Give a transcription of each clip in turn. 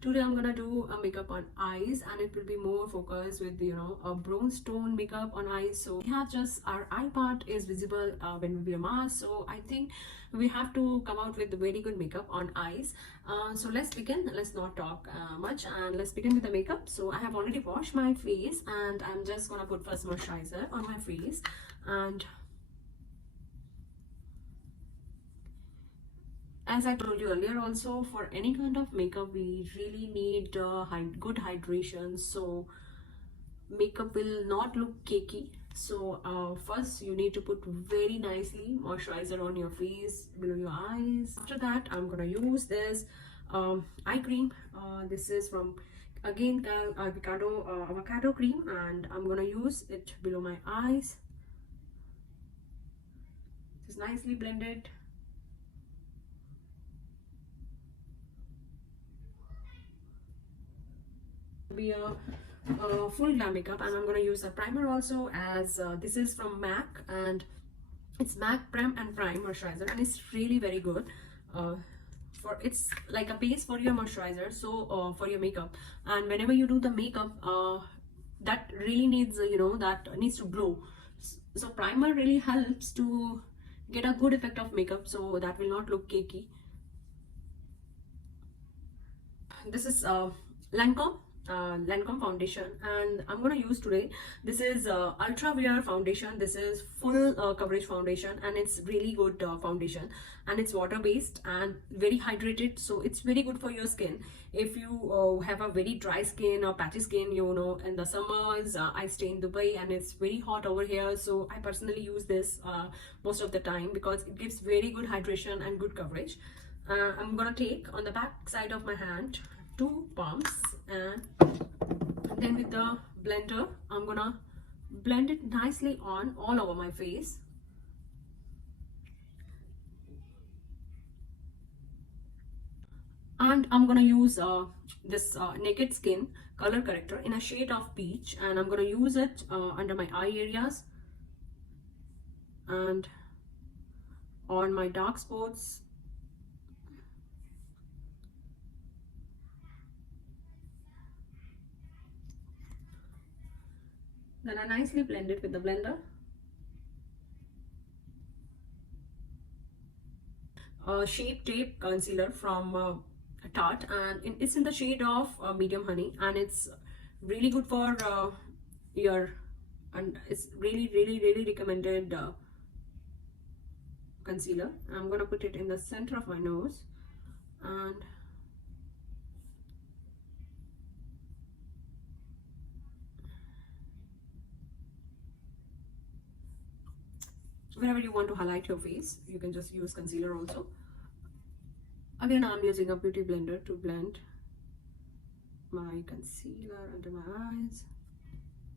Today I'm gonna do a makeup on eyes, and it will be more focused with, you know, a bronze tone makeup on eyes. So we have just our eye part is visible when we wear mask, so I think we have to come out with very good makeup on eyes. So let's begin. Let's not talk much, and let's begin with the makeup. So I have already washed my face, and I'm just gonna put first moisturizer on my face. And as I told you earlier also, for any kind of makeup we really need good hydration, so makeup will not look cakey. So first you need to put very nicely moisturizer on your face, below your eyes. After that I'm gonna use this eye cream. This is from again avocado cream, and I'm gonna use it below my eyes. Just nicely blend it. Be a full glam makeup, and I'm going to use a primer also, as this is from MAC, and it's MAC Prem and Prime moisturizer, and it's really very good. For it's like a base for your moisturizer, so for your makeup, and whenever you do the makeup, that really needs that needs to glow. So primer really helps to get a good effect of makeup, so that will not look cakey. This is Lancome foundation, and I'm gonna use today. This is ultra wear foundation. This is full coverage foundation, and it's really good foundation, and it's water based and very hydrated, so it's very good for your skin. If you have a very dry skin or patchy skin, in the summers, I stay in Dubai and it's very hot over here, so I personally use this most of the time because it gives very good hydration and good coverage. I'm gonna take on the back side of my hand 2 palms, and then with the blender I'm gonna blend it nicely on all over my face. And I'm gonna use this Naked Skin color corrector in a shade of peach, and I'm gonna use it under my eye areas and on my dark spots. Then I nicely blend it with the blender. Shape Tape concealer from Tarte, and it's in the shade of medium honey, and it's really good for your, and it's really recommended concealer. I'm gonna put it in the center of my nose, and wherever you want to highlight your face, you can just use concealer also. Again, I'm using a beauty blender to blend my concealer under my eyes,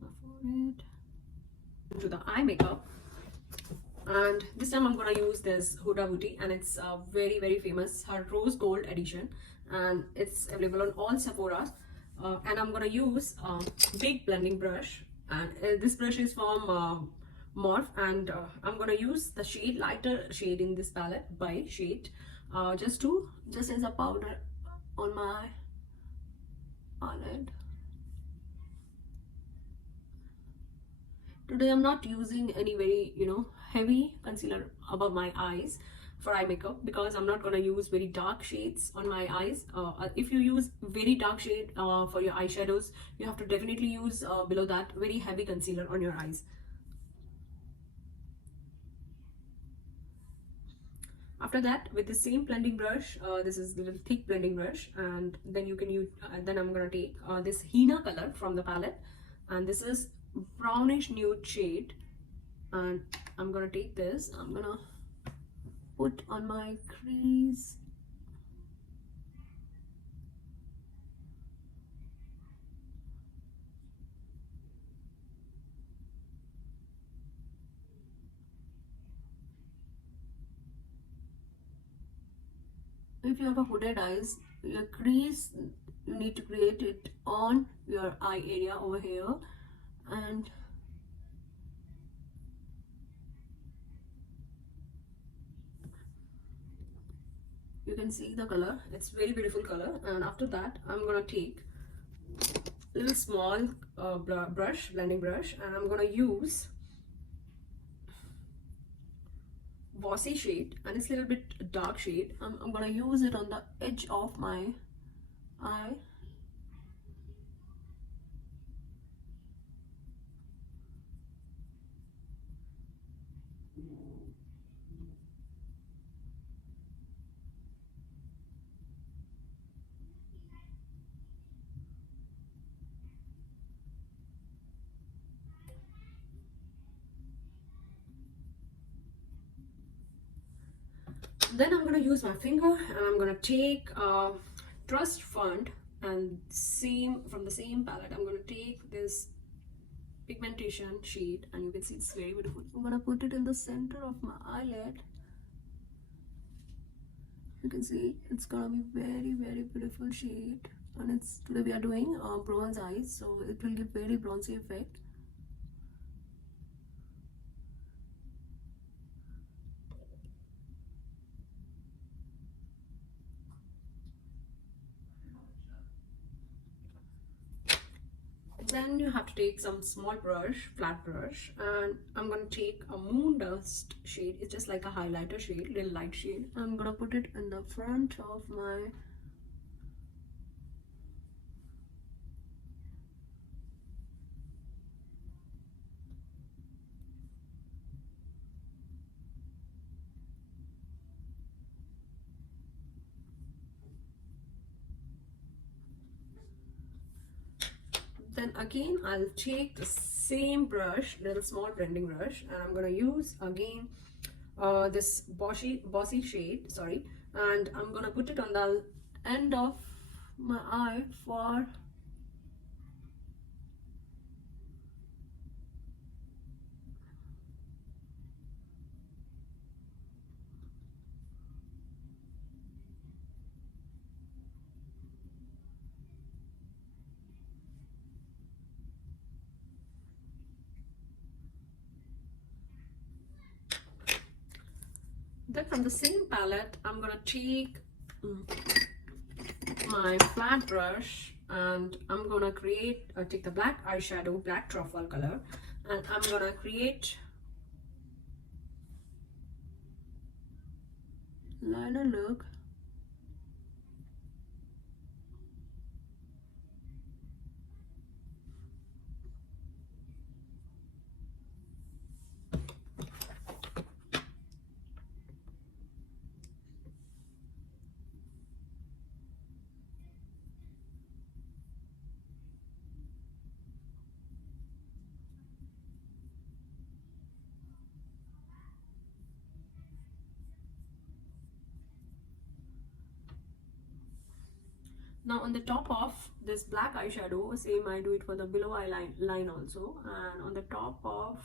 my forehead, into the eye makeup. And this time I'm gonna use this Hoola Beauty, and it's very famous, her rose gold edition, and it's available on all Sephora's. And I'm gonna use a big blending brush, and this brush is from Morph, and I'm gonna use the lighter shade in this palette by shade, just as a powder on my eyelid. Today I'm not using any very heavy concealer above my eyes for eye makeup, because I'm not gonna use very dark shades on my eyes. If you use very dark shade for your eyeshadows, you have to definitely use below that very heavy concealer on your eyes. After that, with the same blending brush, this is a little thick blending brush, and then you can use then I'm gonna take this henna color from the palette, and this is brownish nude shade, and I'm gonna take this, I'm gonna put on my crease. If you have a hooded eyes, your crease, you need to create it on your eye area over here, and you can see the color. It's very beautiful color. And after that, I'm gonna take a little small brush, blending brush, and I'm gonna use bossy shade, and it's a little bit dark shade. I'm gonna use it on the edge of my eye. Then I'm gonna use my finger and I'm gonna take Trust Fund, and from the same palette I'm gonna take this pigmentation shade, and you can see it's very beautiful. I'm gonna put it in the center of my eyelid. You can see it's gonna be very beautiful shade, and today we are doing bronze eyes, so it will give very bronzy effect. Then you have to take some small brush, flat brush, and I'm gonna take a moon dust shade. It's just like a highlighter shade, little light shade. I'm gonna put it in the front of my Then again, I'll take the same brush, little small blending brush, and I'm gonna use again this bossy shade, sorry, and I'm gonna put it on the end of my eye for Then from the same palette, I'm gonna take my flat brush, and I'm gonna take the black eyeshadow, black truffle color, and I'm gonna create liner look. Now on the top of this black eyeshadow, same I do it for the below line also, and on the top of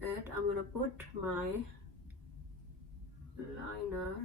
it I'm gonna put my liner.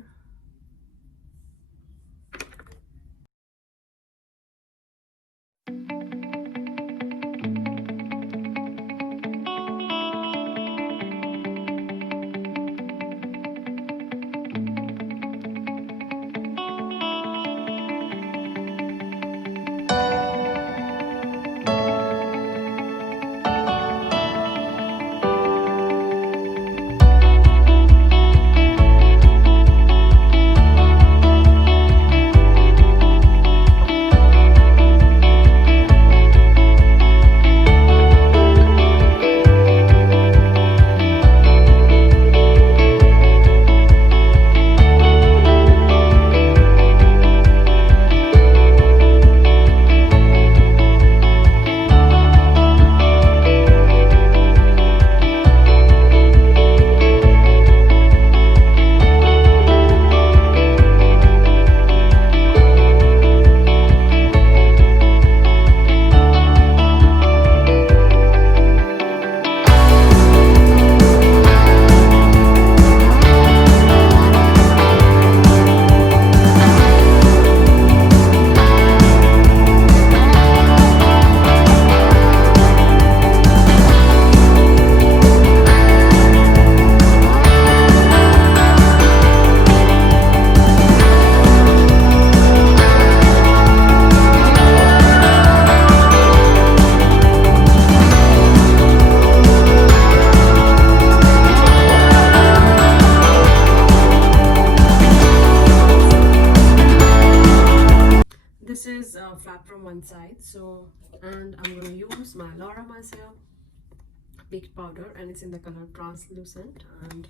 is flat from one side. So, and I'm gonna use my Laura Mercier baked powder, and it's in the color translucent. And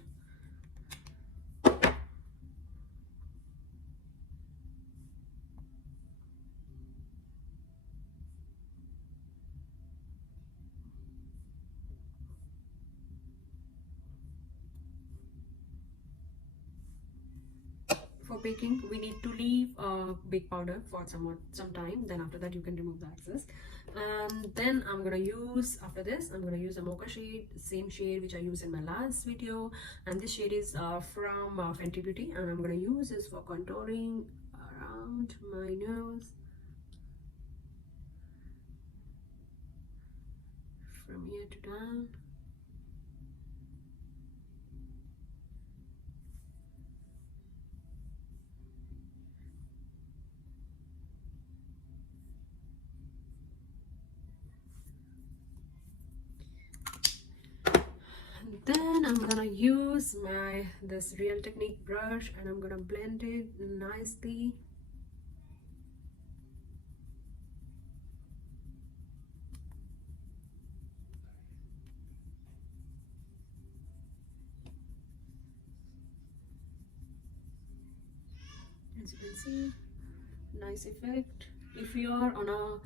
for baking, we need to leave baked powder for some time. Then after that, you can remove the excess. And then I'm gonna use, after this, I'm gonna use a mocha shade, same shade which I used in my last video. And this shade is from Fenty Beauty, and I'm gonna use this for contouring around my nose, from here to down. Then I'm gonna use this Real Technique brush, and I'm gonna blend it nicely. As you can see, nice effect. If you are on a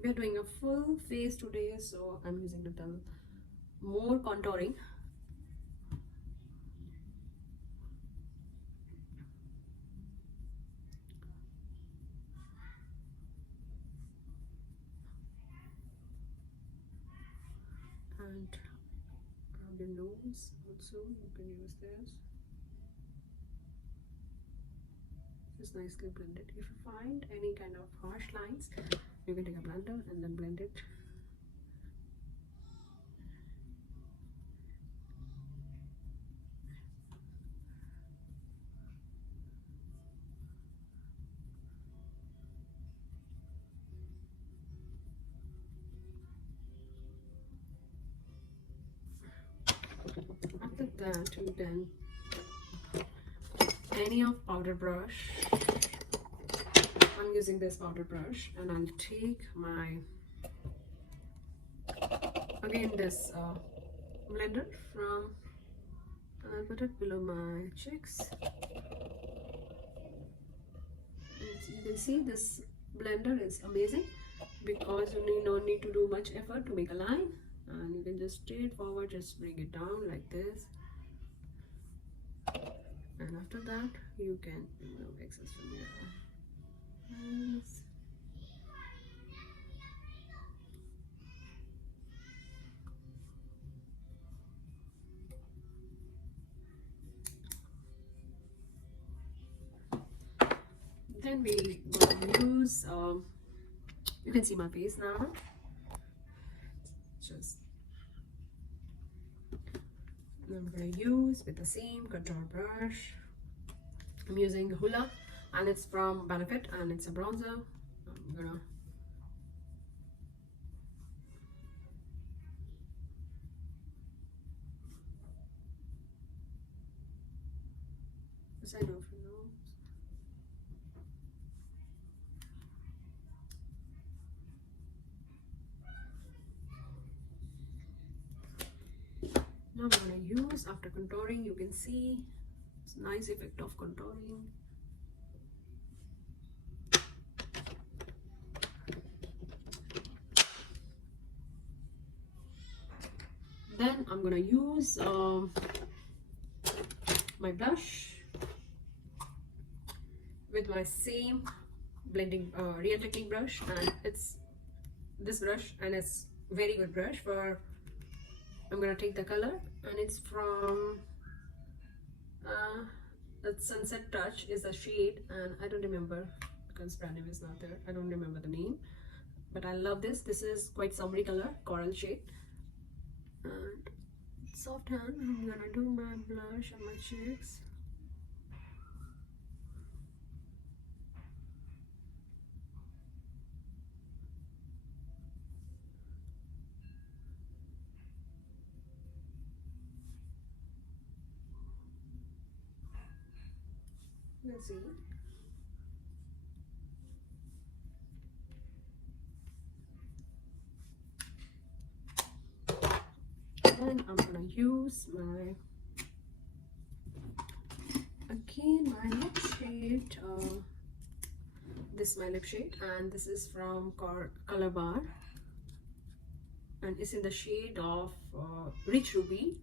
we're doing a full face today, so I'm using a little more contouring. And around your nose also, you can use this. Just nicely blend it. If you find any kind of harsh lines, you can take a blender and then blend it. After that, you then any of powder brush. I'm using this powder brush, and I'll take my again this blender from, and I'll put it below my cheeks. And you can see this blender is amazing because you don't need to do much effort to make a line, and you can just straightforward just bring it down like this. And after that, you can remove excess from your eyes. Then we will use, you can see my face now. Just I'm going to use with the same contour brush. I'm using Hoola, and it's from Benefit, and it's a bronzer. I'm gonna side of your nose. Now I'm gonna use, after contouring, you can see it's a nice effect of contouring. Then I'm gonna use my blush with my same blending Real Technique brush, and it's this brush, and it's very good brush for. I'm gonna take the color, and it's from that Sunset Touch is a shade, and I don't remember because brand name is not there. I don't remember the name, but I love this. This is quite summery color, coral shade. And soft hand, I'm gonna do my blush on my cheeks. Let's see. And I'm gonna use my lip shade. This is my lip shade, and this is from Color Bar, and it's in the shade of Rich Ruby.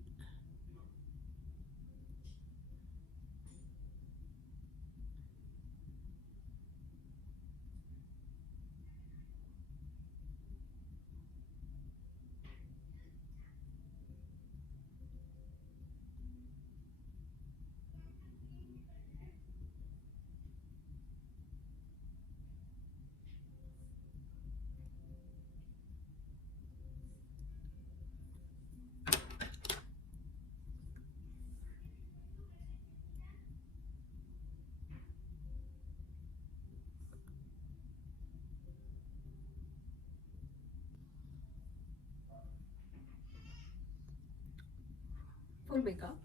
Full makeup.